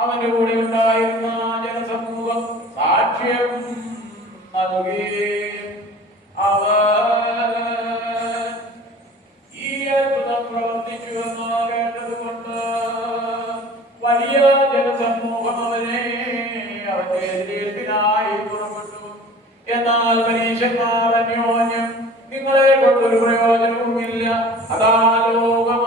അവന്റെ കൂടെ ഉണ്ടായിരുന്ന ജനസമൂഹം സാക്ഷ്യം നൽകുകയും അവർ ഈ അത്ഭുതം പ്രവർത്തിച്ചുവെന്ന് കേട്ടതുകൊണ്ട് വലിയ ജനസമൂഹം അവന്റെ എതിരേൽപ്പിനായി പുറപ്പെട്ടു. എന്നാൽ പരീശന്മാർ അന്യോന്യം നിങ്ങളെ കൊണ്ടൊരു പ്രയോജനവുമില്ല, അതാ ലോകം